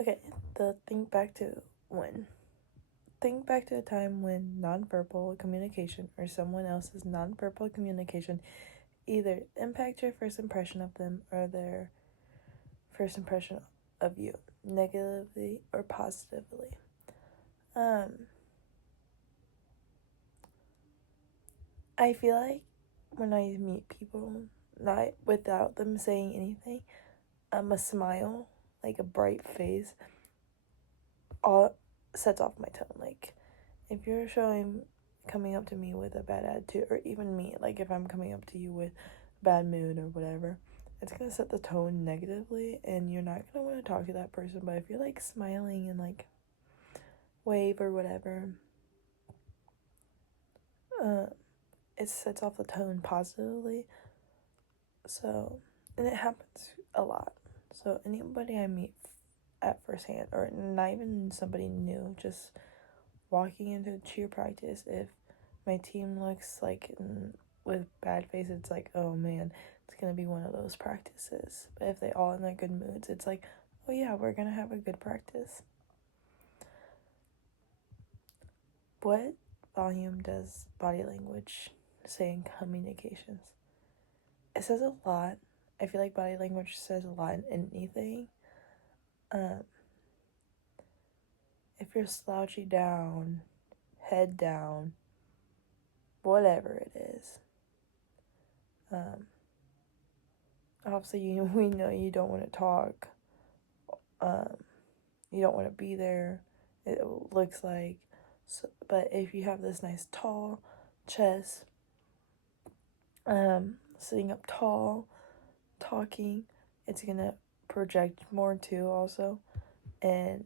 Okay, the think back to a time when nonverbal communication or someone else's nonverbal communication either impact your first impression of them or their first impression of you, negatively or positively. I feel like when I meet people, not without them saying anything, a smile, like a bright face, all sets off my tone. Like, if you're coming up to me with a bad attitude, or even me, like if I'm coming up to you with bad mood or whatever, it's gonna set the tone negatively, and you're not gonna want to talk to that person. But if you're like smiling and like wave or whatever, uh, it sets off the tone positively. So, and it happens a lot. So anybody I meet at first hand, or not even somebody new, just walking into cheer practice, if my team looks like with bad face, it's like, oh man, it's gonna be one of those practices. But if they all in their good moods, it's like, oh yeah, we're gonna have a good practice. What volume does body language say in communications? It says a lot. I feel like body language says a lot in anything. If you're slouchy down, head down, whatever it is, obviously we know you don't want to talk. You don't want to be there. It looks like, so, but if you have this nice tall chest, sitting up tall, talking, it's gonna project more too also, and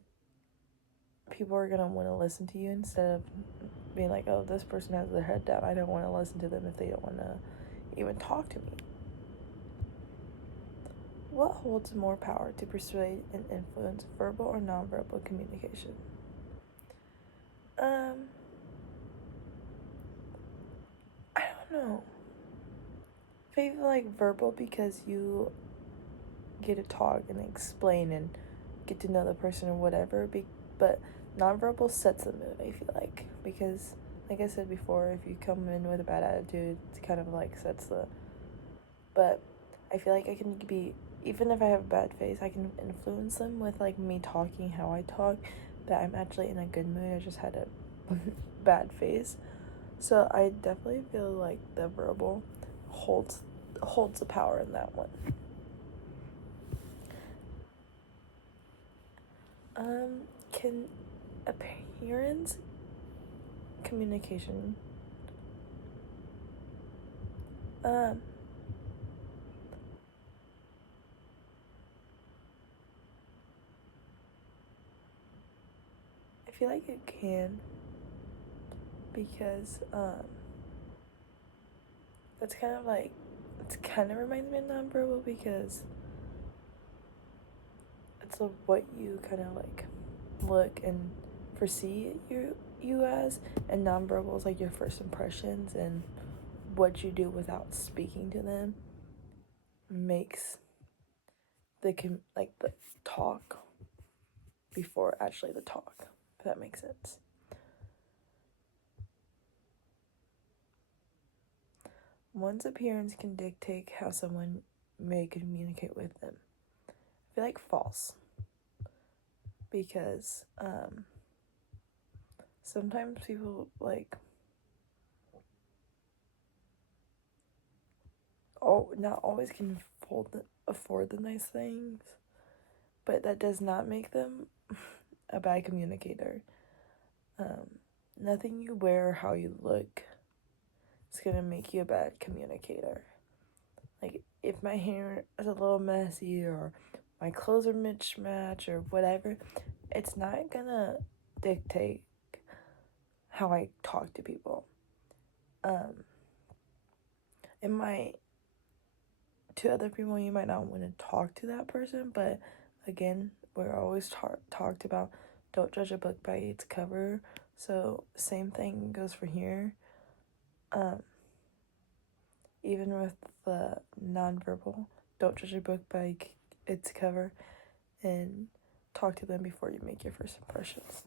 people are gonna want to listen to you instead of being like, oh, this person has their head down, I don't want to listen to them if they don't want to even talk to me. What holds more power to persuade and influence, verbal or nonverbal communication? I don't know. I feel like verbal because you get to talk and explain and get to know the person or whatever. But nonverbal sets the mood, I feel like. Because, like I said before, if you come in with a bad attitude, it kind of like sets the. But I feel like I can be, even if I have a bad face, I can influence them with like me talking how I talk. That I'm actually in a good mood. I just had a bad face. So I definitely feel like the verbal holds the power in that one. Can appearance communication um I feel like it can, because it's kind of like, it kind of reminds me of nonverbal, because it's of what you kind of like look and foresee you as, and nonverbal is like your first impressions, and what you do without speaking to them makes the talk before actually the talk, if that makes sense. One's appearance can dictate how someone may communicate with them. I feel like false, because sometimes people like, oh, not always can afford the nice things, but that does not make them a bad communicator. Nothing you wear or how you look is gonna make you a bad communicator. Like, if my hair is a little messy, or my clothes are mismatched, or whatever, it's not gonna dictate how I talk to people. It might, to other people, you might not want to talk to that person, but again, we're always talked about, don't judge a book by its cover. So same thing goes for here. Even with the nonverbal, don't judge a book by its cover. And talk to them before you make your first impressions.